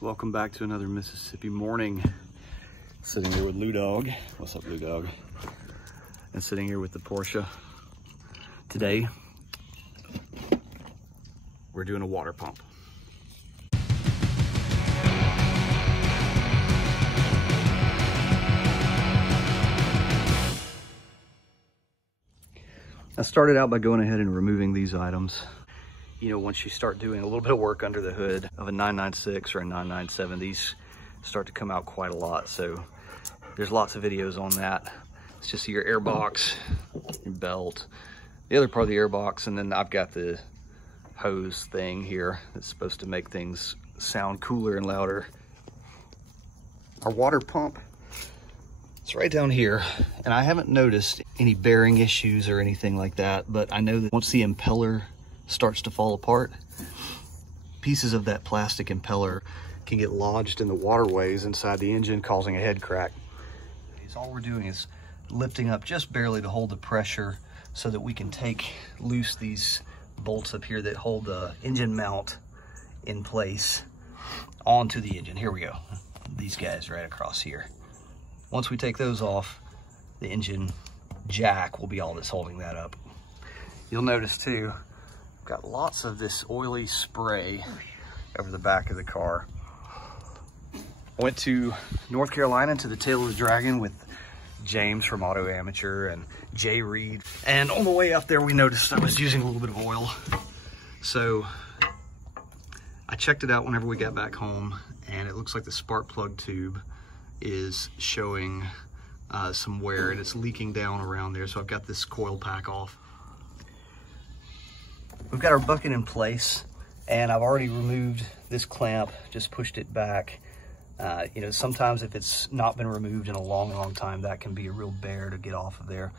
Welcome back to another Mississippi morning. Sitting here with Lou Dog. What's up, Lou Dog? And sitting here with the Porsche. Today, we're doing a water pump. I started out by going ahead and removing these items. You know, once you start doing a little bit of work under the hood of a 996 or a 997, these start to come out quite a lot. So there's lots of videos on that. It's just your air box, your belt, the other part of the air box, and then I've got the hose thing here that's supposed to make things sound cooler and louder. Our water pump, it's right down here, and I haven't noticed any bearing issues or anything like that, but I know that once the impeller starts to fall apart, pieces of that plastic impeller can get lodged in the waterways inside the engine, causing a head crack. All we're doing is lifting up just barely to hold the pressure so that we can take loose these bolts up here that hold the engine mount in place onto the engine. Here we go. These guys right across here. Once we take those off, the engine jack will be all that's holding that up. You'll notice too, I've got lots of this oily spray over the back of the car. I went to North Carolina to the Tail of the Dragon with James from Auto Amateur and Jay Reed. And on the way up there, we noticed I was using a little bit of oil. So I checked it out whenever we got back home, and it looks like the spark plug tube is showing some wear, and it's leaking down around there. So I've got this coil pack off. We've got our bucket in place, and I've already removed this clamp, just pushed it back. You know, sometimes if it's not been removed in a long time, that can be a real bear to get off of there.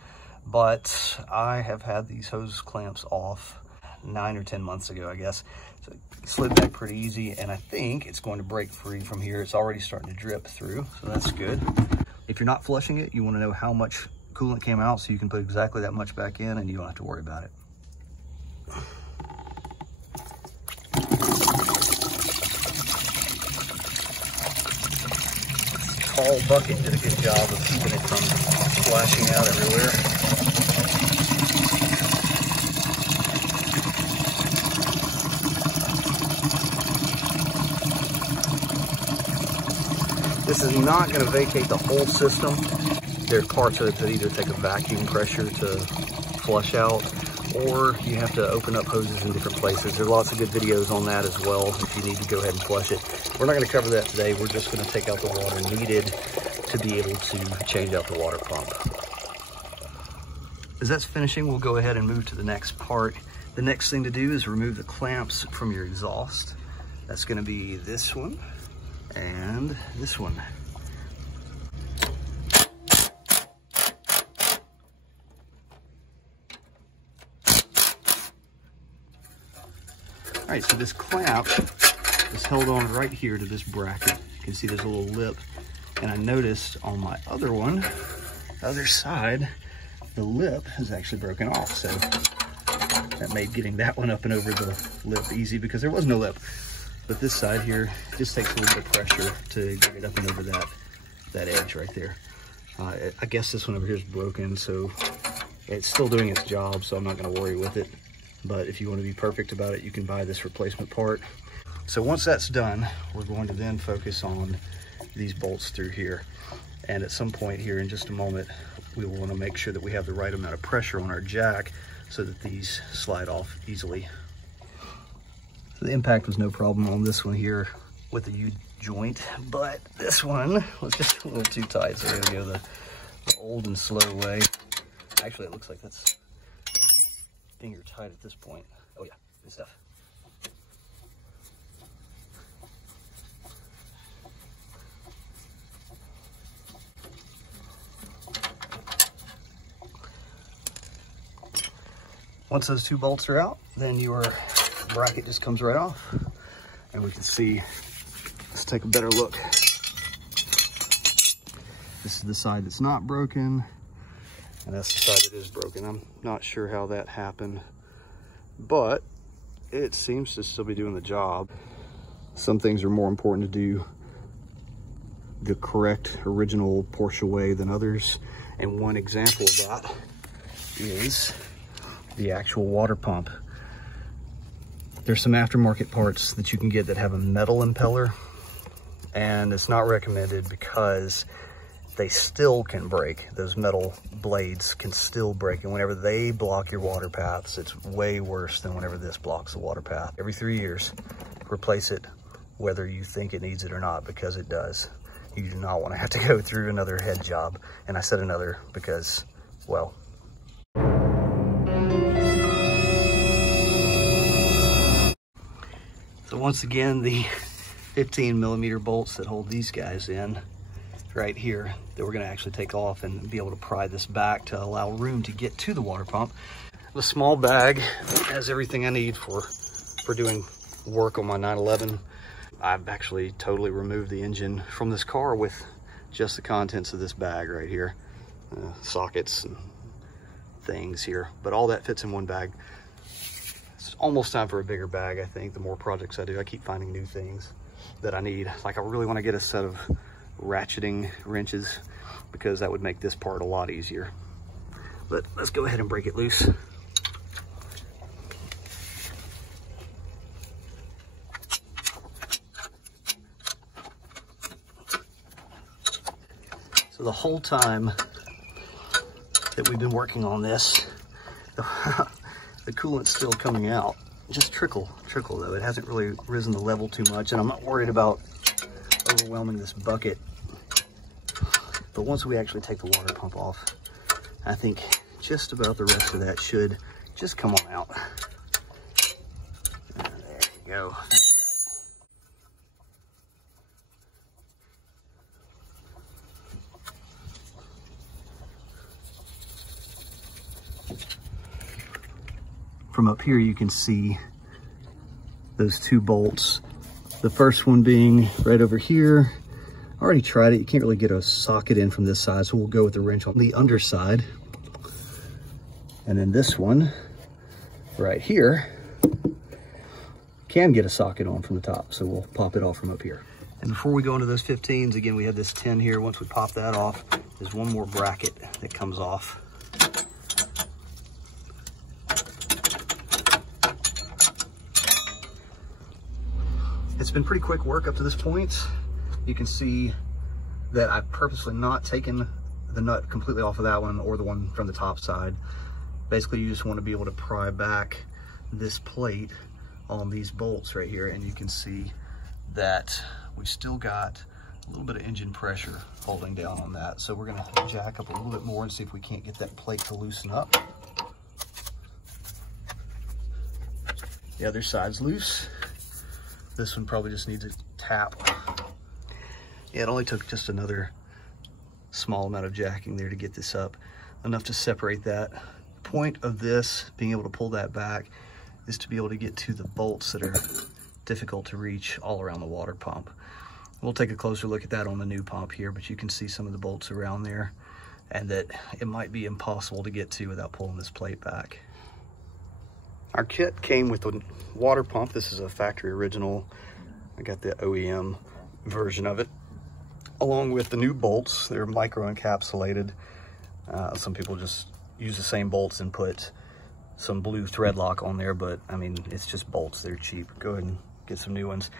But I have had these hose clamps off 9 or 10 months ago, I guess. So it slid back pretty easy, and I think it's going to break free from here. It's already starting to drip through, so that's good. If you're not flushing it, you want to know how much coolant came out so you can put exactly that much back in and you don't have to worry about it. Tall bucket did a good job of keeping it from splashing out everywhere. This is not going to vacate the whole system. There's parts of it that either take a vacuum pressure to flush out, or you have to open up hoses in different places. There's lots of good videos on that as well if you need to go ahead and flush it. We're not going to cover that today. We're just going to take out the water needed to be able to change out the water pump. As that's finishing, we'll go ahead and move to the next part. The next thing to do is remove the clamps from your exhaust. That's going to be this one and this one. All right, so this clamp is held on right here to this bracket. You can see there's a little lip. And I noticed on my other one, the other side, the lip is actually broken off. So that made getting that one up and over the lip easy because there was no lip. But this side here just takes a little bit of pressure to get it up and over that edge right there. I guess this one over here is broken, so it's still doing its job, so I'm not gonna worry with it. But if you want to be perfect about it, you can buy this replacement part. So once that's done, we're going to then focus on these bolts through here. And at some point here in just a moment, we will want to make sure that we have the right amount of pressure on our jack so that these slide off easily. So the impact was no problem on this one here with the U-joint, but this one was just a little too tight, so we're gonna go the old and slow way. Actually, it looks like that's finger tight at this point. Oh yeah, good stuff. Once those two bolts are out, then your bracket just comes right off. And we can see, let's take a better look. This is the side that's not broken, and that's the side that is broken. I'm not sure how that happened, but it seems to still be doing the job. Some things are more important to do the correct original Porsche way than others. And one example of that is the actual water pump. There's some aftermarket parts that you can get that have a metal impeller, and it's not recommended because they still can break. Those metal blades can still break, and whenever they block your water paths, it's way worse than whenever this blocks the water path. Every 3 years, replace it whether you think it needs it or not, because it does. You do not want to have to go through another head job. And I said another because, well, so once again, the 15mm bolts that hold these guys in right here, that we're going to actually take off and be able to pry this back to allow room to get to the water pump. The small bag has everything I need for doing work on my 911. I've actually totally removed the engine from this car with just the contents of this bag right here. Sockets and things here, but all that fits in one bag. It's almost time for a bigger bag, I think. The more projects I do, I keep finding new things that I need. Like, I really want to get a set of ratcheting wrenches because that would make this part a lot easier. But let's go ahead and break it loose. So the whole time that we've been working on this, the coolant's still coming out. Just trickle though. It hasn't really risen the level too much, and I'm not worried about overwhelming this bucket. But once we actually take the water pump off, I think just about the rest of that should just come on out. There you go. From up here, you can see those two bolts. The first one being right over here. I already tried it. You can't really get a socket in from this side, so we'll go with the wrench on the underside. And then this one right here can get a socket on from the top, so we'll pop it off from up here. And before we go into those 15s, again, we have this 10 here. Once we pop that off, there's one more bracket that comes off. It's been pretty quick work up to this point. You can see that I've purposely not taken the nut completely off of that one or the one from the top side. Basically, you just want to be able to pry back this plate on these bolts right here, and you can see that we've still got a little bit of engine pressure holding down on that. So we're gonna jack up a little bit more and see if we can't get that plate to loosen up. The other side's loose. This one probably just needs a tap. Yeah, it only took just another small amount of jacking there to get this up, enough to separate that. The point of this, being able to pull that back, is to be able to get to the bolts that are difficult to reach all around the water pump. We'll take a closer look at that on the new pump here, but you can see some of the bolts around there, and that it might be impossible to get to without pulling this plate back. Our kit came with the water pump. This is a factory original. I got the OEM version of it, along with the new bolts. They're micro encapsulated. Some people just use the same bolts and put some blue thread lock on there, but I mean, it's just bolts. They're cheap. Go ahead and get some new ones.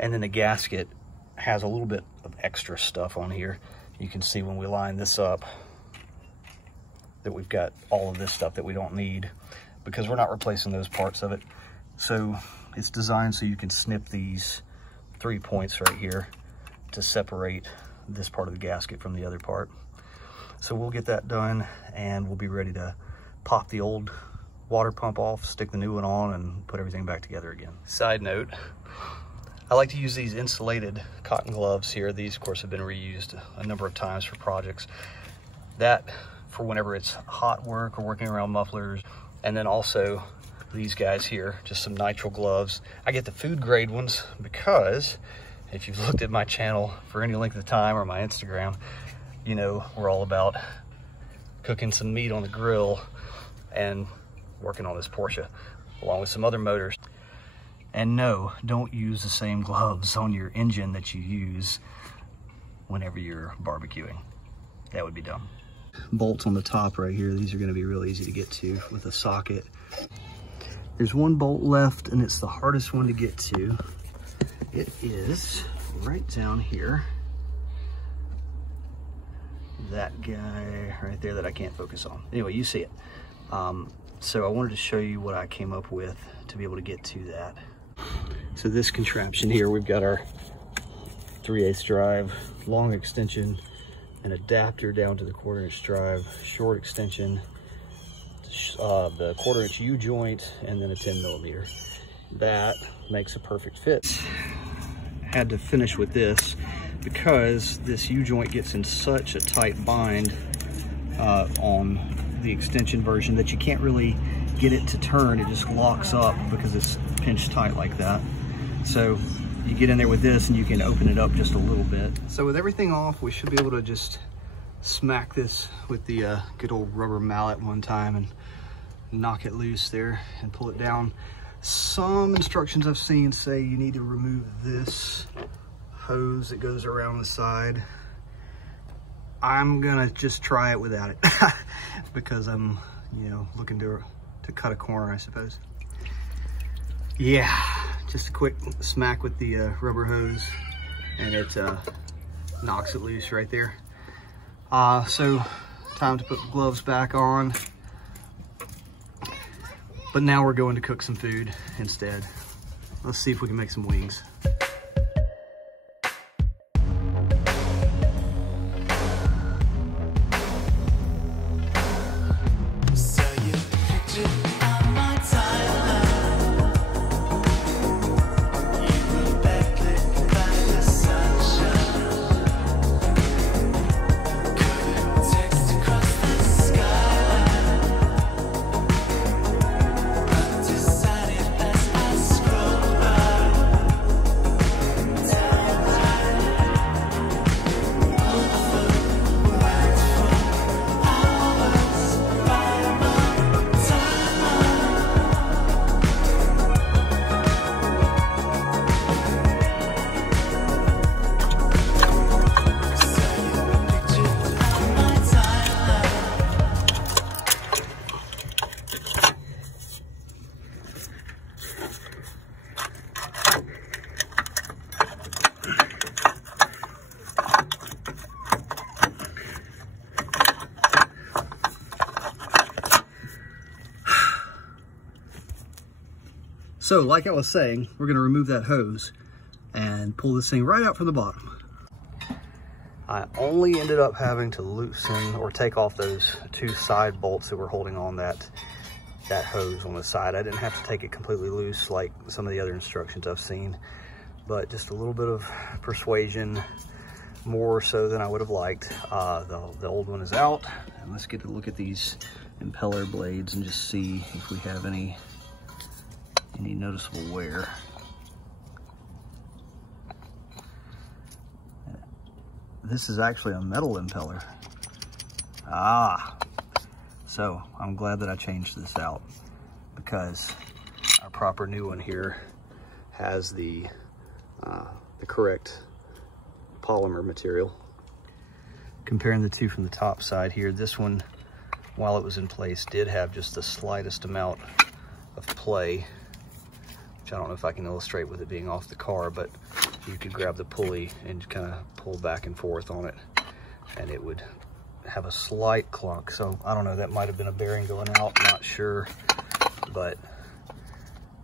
And then the gasket has a little bit of extra stuff on here. You can see when we line this up that we've got all of this stuff that we don't need, because we're not replacing those parts of it. So it's designed so you can snip these 3 points right here to separate this part of the gasket from the other part. So we'll get that done, and we'll be ready to pop the old water pump off, stick the new one on, and put everything back together again. Side note, I like to use these insulated cotton gloves here. These, of course, have been reused a number of times for projects. That for whenever it's hot work or working around mufflers. And then also these guys here, just some nitrile gloves. I get the food grade ones because if you've looked at my channel for any length of time or my Instagram, you know we're all about cooking some meat on the grill and working on this Porsche along with some other motors. And no, don't use the same gloves on your engine that you use whenever you're barbecuing. That would be dumb. Bolts on the top right here, these are gonna be real easy to get to with a socket. There's one bolt left and it's the hardest one to get to. It is right down here. That guy right there that I can't focus on. Anyway, you see it. So I wanted to show you what I came up with to be able to get to that. So this contraption here, we've got our 3/8 drive, long extension, an adapter down to the 1/4 inch drive, short extension, the 1/4 inch U-joint, and then a 10mm. That makes a perfect fit. Had to finish with this because this U-joint gets in such a tight bind on the extension version that you can't really get it to turn. It just locks up because it's pinched tight like that. So you get in there with this and you can open it up just a little bit. So with everything off, we should be able to just smack this with the good old rubber mallet one time and knock it loose there and pull it down. Some instructions I've seen say you need to remove this hose that goes around the side. I'm gonna just try it without it because I'm, you know, looking to cut a corner, I suppose. Yeah, just a quick smack with the rubber hose and it knocks it loose right there. So time to put the gloves back on. But now we're going to cook some food instead. Let's see if we can make some wings. So like I was saying, we're gonna remove that hose and pull this thing right out from the bottom. I only ended up having to loosen or take off those 2 side bolts that were holding on that hose on the side. I didn't have to take it completely loose like some of the other instructions I've seen, but just a little bit of persuasion, more so than I would have liked. The old one is out, and let's get a look at these impeller blades and just see if we have any noticeable wear. This is actually a metal impeller. So I'm glad that I changed this out because our proper new one here has the correct polymer material. Comparing the two from the top side here, this one, while it was in place, did have just the slightest amount of play. I don't know if I can illustrate with it being off the car, but you could grab the pulley and kind of pull back and forth on it and it would have a slight clunk. So I don't know, that might have been a bearing going out, not sure. But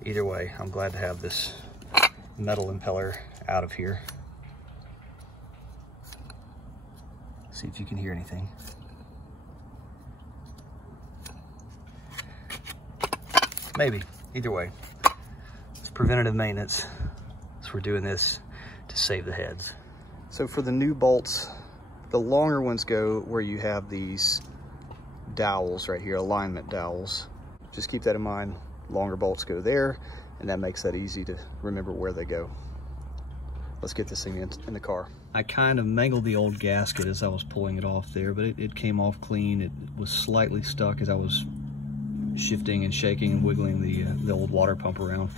either way, I'm glad to have this metal impeller out of here. See if you can hear anything. Maybe, either way. Preventative maintenance, so we're doing this to save the heads. So for the new bolts, the longer ones go where you have these dowels right here, alignment dowels. Just keep that in mind. Longer bolts go there, and that makes that easy to remember where they go. Let's get this thing in the car. I kind of mangled the old gasket as I was pulling it off there, but it came off clean. It was slightly stuck as I was shifting and shaking and wiggling the old water pump around.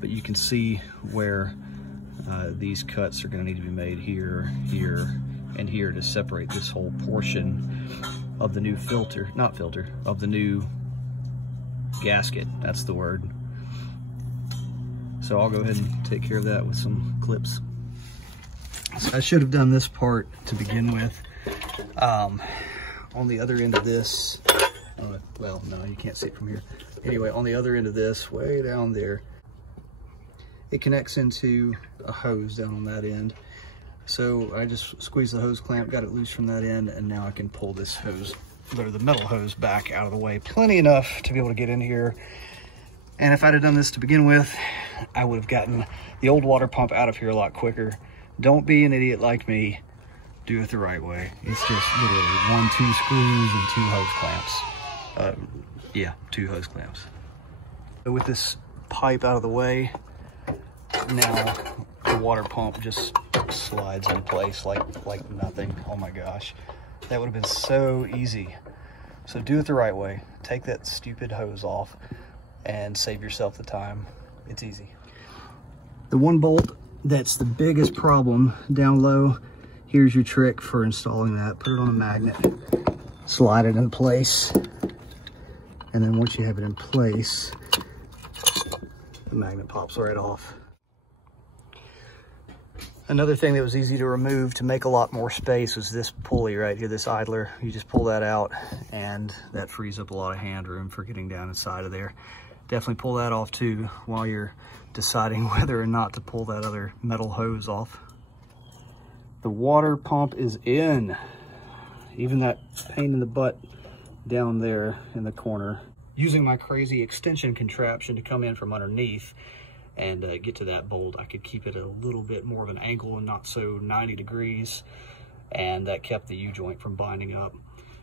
but you can see where these cuts are going to need to be made here, here, and here to separate this whole portion of the new filter, not filter, of the new gasket. That's the word. So I'll go ahead and take care of that with some clips. So I should have done this part to begin with. On the other end of this, well, no, you can't see it from here. Anyway, on the other end of this, way down there, it connects into a hose down on that end. So I just squeezed the hose clamp, got it loose from that end, and now I can pull this hose, or the metal hose, back out of the way. Plenty enough to be able to get in here. And if I'd have done this to begin with, I would have gotten the old water pump out of here a lot quicker. Don't be an idiot like me. Do it the right way. It's just literally 1, 2 screws and 2 hose clamps. Yeah, 2 hose clamps. So with this pipe out of the way, now the water pump just slides in place like nothing. Oh my gosh, that would have been so easy. So do it the right way. Take that stupid hose off and save yourself the time. It's easy. The one bolt that's the biggest problem down low, here's your trick for installing that. Put it on a magnet, slide it in place, and then once you have it in place, the magnet pops right off. Another thing that was easy to remove to make a lot more space was this pulley right here, this idler. You just pull that out and that frees up a lot of hand room for getting down inside of there. Definitely pull that off too while you're deciding whether or not to pull that other metal hose off. The water pump is in. Even that pain in the butt down there in the corner. Using my crazy extension contraption to come in from underneath and get to that bolt, I could keep it a little bit more of an angle and not so 90 degrees. And that kept the U-joint from binding up.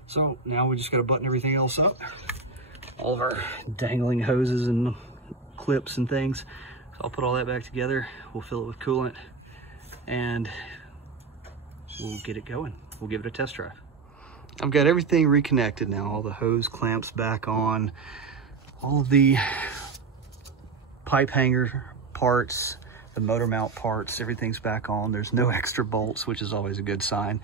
So now we just gotta button everything else up. All of our dangling hoses and clips and things. So I'll put all that back together. We'll fill it with coolant and we'll get it going. We'll give it a test drive. I've got everything reconnected now. All the hose clamps back on. All of the pipe hanger parts, the motor mount parts, everything's back on. There's no extra bolts, which is always a good sign.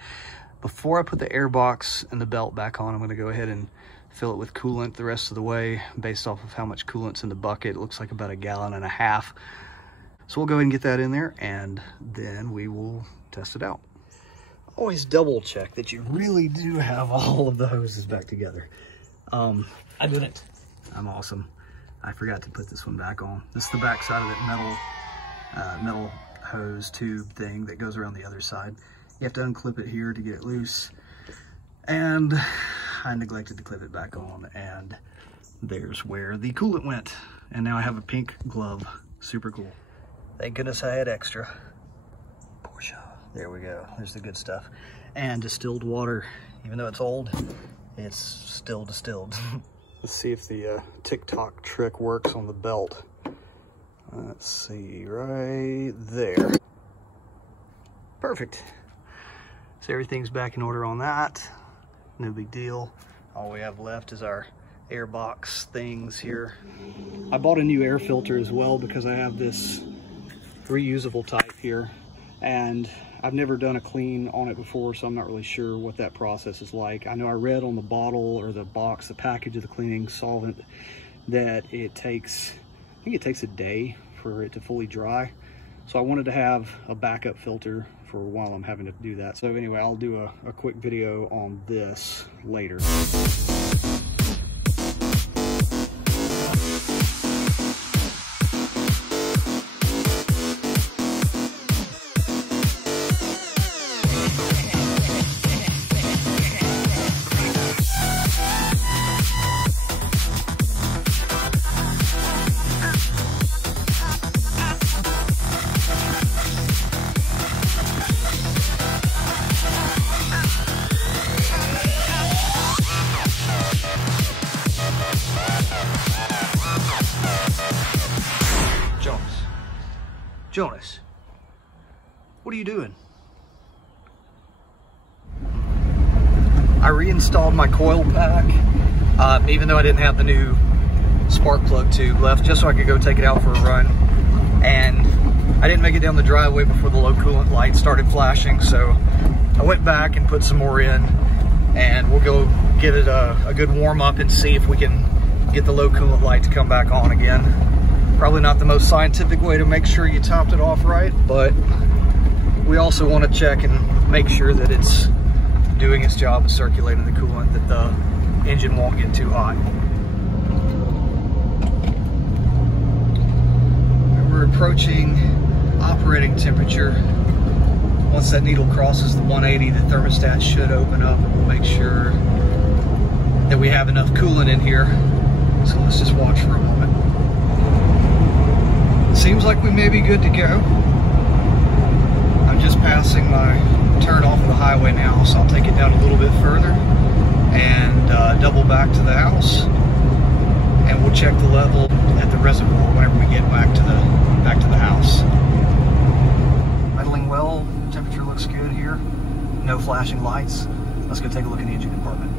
Before I put the air box and the belt back on, I'm gonna go ahead and fill it with coolant the rest of the way based off of how much coolant's in the bucket. It looks like about 1.5 gallons. So we'll go ahead and get that in there and then we will test it out. Always double check that you really do have all of the hoses back together. I didn't. I'm awesome. I forgot to put this one back on. This is the back side of that metal hose tube thing that goes around the other side. You have to unclip it here to get it loose. And I neglected to clip it back on, and there's where the coolant went. And now I have a pink glove. Super cool. Thank goodness I had extra. Porsche. There we go. There's the good stuff. And distilled water. Even though it's old, it's still distilled. Let's see if the TikTok trick works on the belt. Let's see, right there. Perfect. So everything's back in order on that. No big deal. All we have left is our air box things here. I bought a new air filter as well because I have this reusable type here, and I've never done a clean on it before, so I'm not really sure what that process is like. I know I read on the bottle or the box, the package of the cleaning solvent, that it takes, I think it takes a day for it to fully dry. So I wanted to have a backup filter for while I'm having to do that. So anyway, I'll do a quick video on this later. Jonas, what are you doing? I reinstalled my coil pack, even though I didn't have the new spark plug tube left, just so I could go take it out for a run. and I didn't make it down the driveway before the low coolant light started flashing, so I went back and put some more in, and we'll go give it a good warm up and see if we can get the low coolant light to come back on again. Probably not the most scientific way to make sure you topped it off right, but we also want to check and make sure that it's doing its job of circulating the coolant, that the engine won't get too hot. We're approaching operating temperature. Once that needle crosses the 180, the thermostat should open up, and we'll make sure that we have enough coolant in here. So let's just watch for a moment. Seems like we may be good to go. I'm just passing my turn off of the highway now, so I'll take it down a little bit further and double back to the house, and we'll check the level at the reservoir whenever we get back to the house. Idling well, temperature looks good here. No flashing lights. Let's go take a look in the engine compartment.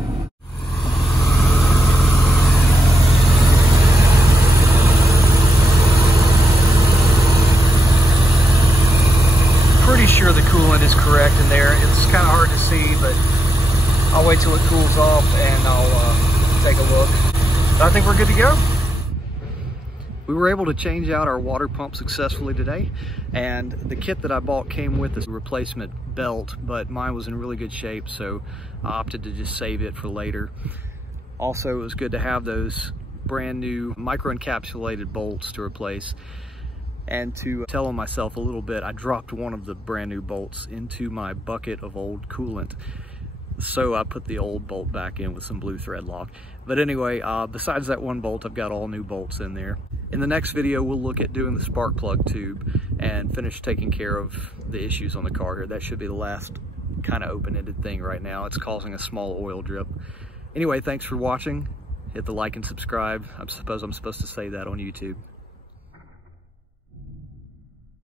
Pretty sure the coolant is correct in there. It's kind of hard to see, but I'll wait till it cools off and I'll take a look. But I think we're good to go. We were able to change out our water pump successfully today, and the kit that I bought came with a replacement belt, but mine was in really good shape, so I opted to just save it for later. Also, it was good to have those brand new micro-encapsulated bolts to replace. And to tell on myself a little bit, I dropped one of the brand new bolts into my bucket of old coolant. So I put the old bolt back in with some blue thread lock. But anyway, besides that one bolt, I've got all new bolts in there. In the next video, we'll look at doing the spark plug tube and finish taking care of the issues on the car here. That should be the last kind of open-ended thing right now. It's causing a small oil drip. Anyway, thanks for watching. Hit the like and subscribe. I suppose I'm supposed to say that on YouTube.